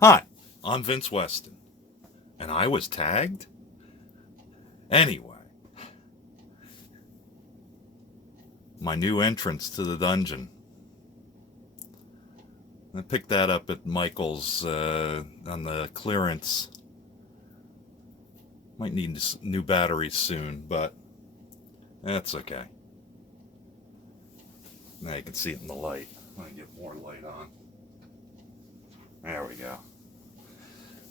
Hi, I'm Vince Weston, and I was tagged? Anyway, my new entrance to the dungeon. I picked that up at Michael's on the clearance. Might need new batteries soon, but that's okay. Now you can see it in the light. Let me get more light on. There we go.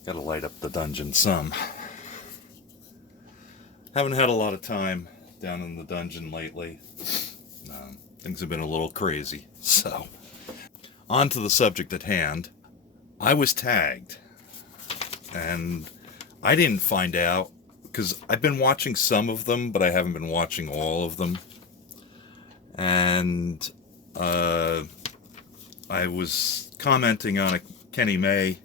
Gotta light up the dungeon some. Haven't had a lot of time down in the dungeon lately. Things have been a little crazy. So, on to the subject at hand. I was tagged, and I didn't find out because I've been watching some of them, but I haven't been watching all of them. And I was commenting on a Kenny May,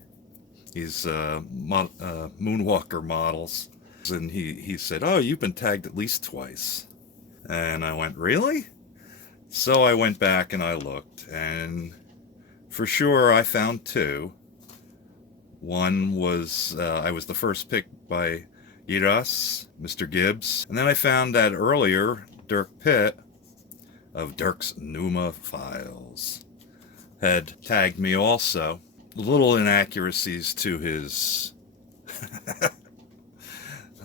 his Moonwalker models, and he said, "Oh, you've been tagged at least twice." And I went, "Really?" So I went back and I looked, and for sure I found two. One was, I was the first pick by Iras, Mr. Gibbs. And then I found that earlier, Dirk Pitt of Dirk's Numa Files had tagged me also. Little inaccuracies to his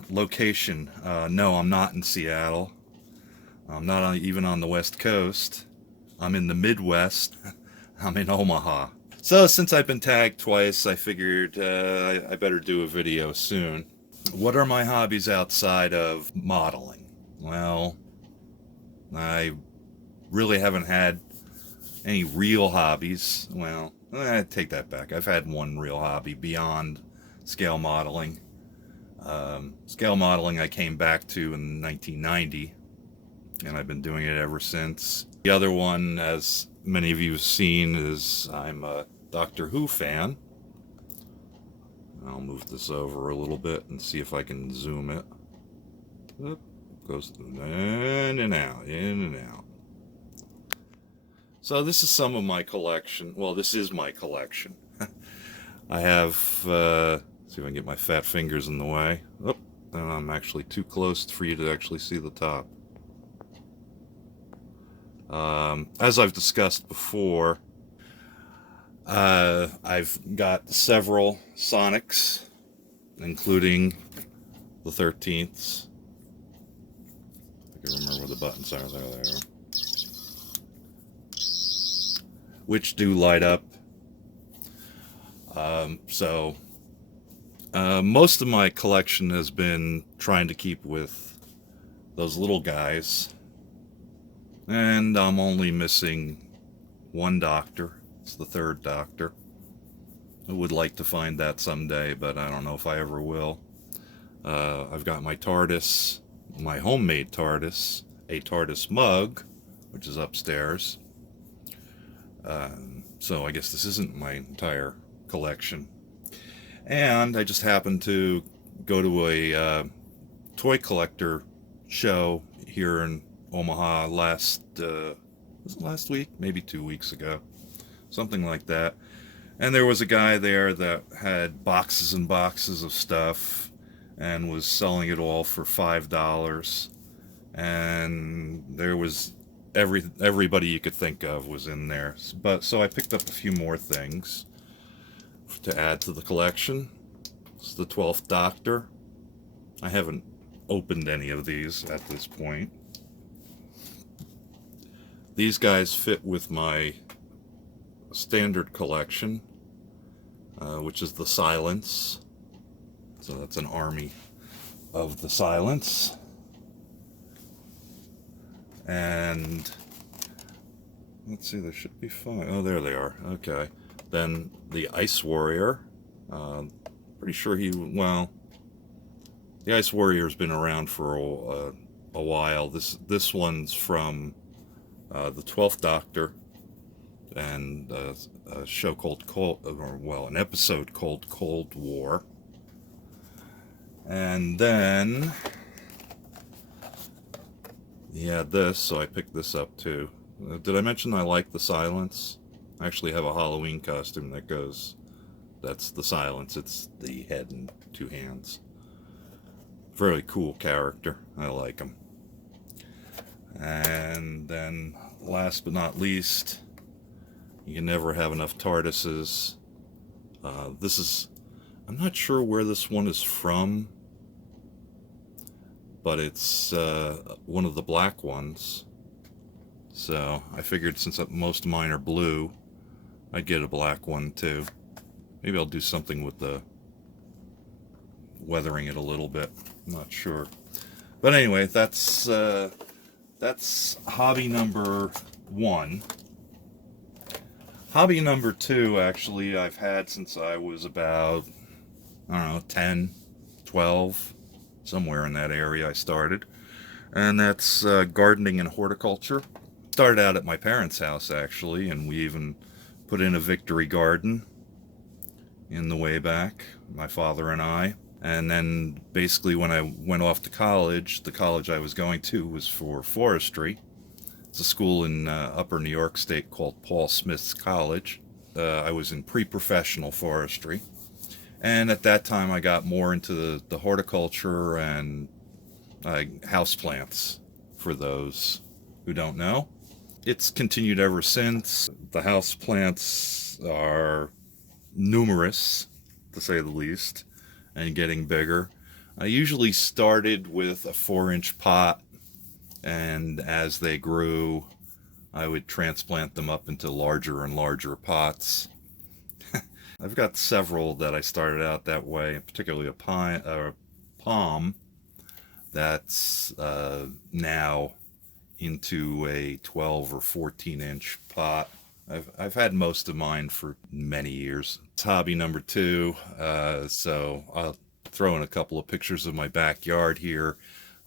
location. No, I'm not in Seattle. I'm not even on the West Coast. I'm in the Midwest. I'm in Omaha. So since I've been tagged twice, I figured I better do a video soon. What are my hobbies outside of modeling? Well, I really haven't had any real hobbies. Well, I take that back. I've had one real hobby beyond scale modeling. Scale modeling I came back to in 1990, and I've been doing it ever since. The other one, as many of you have seen, is I'm a Doctor Who fan. I'll move this over a little bit and see if I can zoom it. Oop, goes in and out, in and out. So this is some of my collection. Well, this is my collection. I have, see if I can get my fat fingers in the way. Oh, and I'm actually too close for you to actually see the top. As I've discussed before, I've got several Sonics, including the 13ths. I can remember where the buttons are. There they are. Which do light up. Most of my collection has been trying to keep with those little guys. And I'm only missing one Doctor. It's the third Doctor. I would like to find that someday, but I don't know if I ever will. I've got my TARDIS, my homemade TARDIS, a TARDIS mug, which is upstairs. So I guess this isn't my entire collection. And I just happened to go to a toy collector show here in Omaha last week, maybe 2 weeks ago, something like that. And there was a guy there that had boxes and boxes of stuff and was selling it all for $5. And there was everybody you could think of was in there. But so I picked up a few more things to add to the collection. It's the 12th Doctor. I haven't opened any of these at this point. These guys fit with my standard collection, which is the Silence. So that's an army of the Silence. And let's see, there should be 5. Oh, there they are. Okay. Then the Ice Warrior. Pretty sure the Ice Warrior's been around for a while. This one's from the 12th Doctor, and a show called an episode called Cold War. And then yeah, this, so I picked this up too. Did I mention I like the Silence? I actually have a Halloween costume that goes That's the silence. It's the head and two hands. Very cool character. I like him. And then, last but not least, you can never have enough TARDISes. This is, I'm not sure where this one is from, but it's one of the black ones. So I figured since most of mine are blue, I'd get a black one too. Maybe I'll do something with the weathering it a little bit. I'm not sure. But anyway, that's hobby number 1. Hobby number 2, actually, I've had since I was about, I don't know, 10, 12, somewhere in that area I started. And that's gardening and horticulture. Started out at my parents' house, actually, and we even put in a victory garden in the way back, my father and I. And then basically when I went off to college, the college I was going to was for forestry. It's a school in upper New York State called Paul Smith's College. I was in pre-professional forestry. And at that time I got more into the horticulture and houseplants, for those who don't know. It's continued ever since. The houseplants are numerous, to say the least, and getting bigger. I usually started with a 4-inch pot, and as they grew, I would transplant them up into larger and larger pots. I've got several that I started out that way, particularly a palm that's now into a 12 or 14-inch pot. I've had most of mine for many years. It's hobby number 2, so I'll throw in a couple of pictures of my backyard here.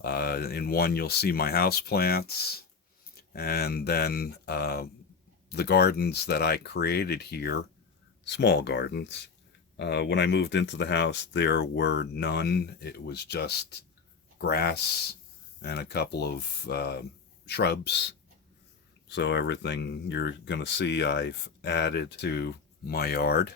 In one you'll see my houseplants, and then the gardens that I created here, small gardens. When I moved into the house there were none. It was just grass and a couple of shrubs. So everything you're gonna see I've added to my yard.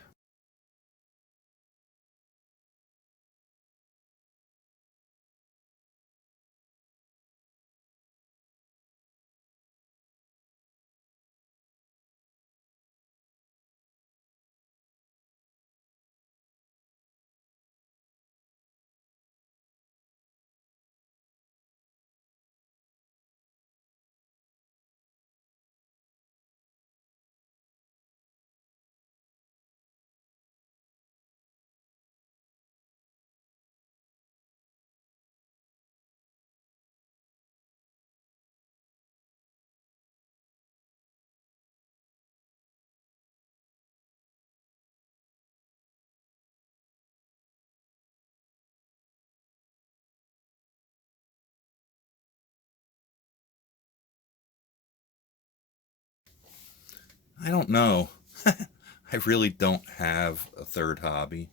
I don't know. I really don't have a third hobby.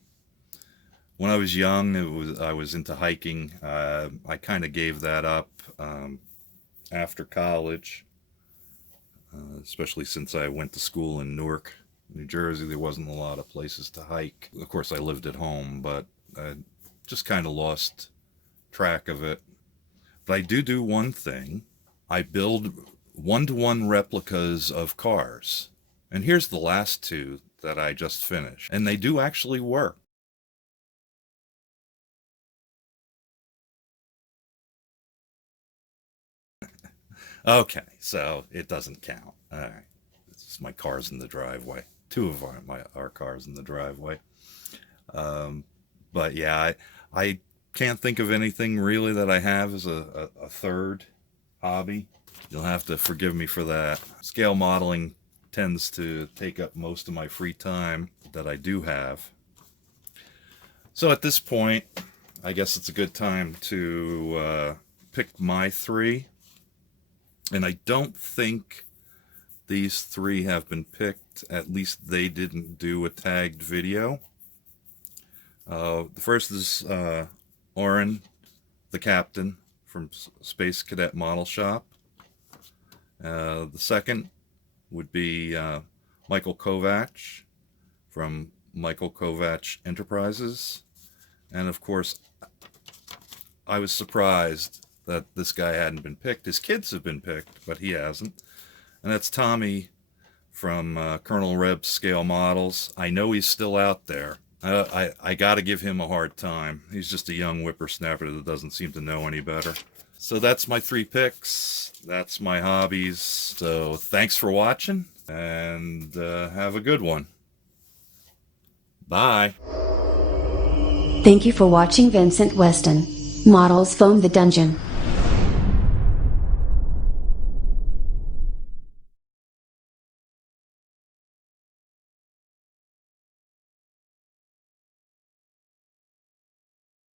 When I was young, I was into hiking. I kind of gave that up after college, especially since I went to school in Newark, New Jersey. There wasn't a lot of places to hike. Of course, I lived at home, but I just kind of lost track of it. But I do one thing. I build one-to-one replicas of cars. And here's the last 2 that I just finished. And they do actually work. Okay, so it doesn't count. All right. This is my cars in the driveway. 2 of our cars in the driveway. Um, but yeah, I can't think of anything really that I have as a third hobby. You'll have to forgive me for that. Scale modeling tends to take up most of my free time that I do have. So at this point, I guess it's a good time to pick my 3. And I don't think these 3 have been picked. At least they didn't do a tagged video. The first is Oren, the captain from Space Cadet Model Shop. The second would be Michael Kovac from Michael Kovach Enterprises. And of course, I was surprised that this guy hadn't been picked. His kids have been picked, but he hasn't. And that's Tommy from Colonel Reb's Scale Models. I know he's still out there. I got to give him a hard time. He's just a young whippersnapper that doesn't seem to know any better. So that's my 3 picks. That's my hobbies. So thanks for watching, and have a good one. Bye. Thank you for watching Vincent Weston Models Foam the Dungeon.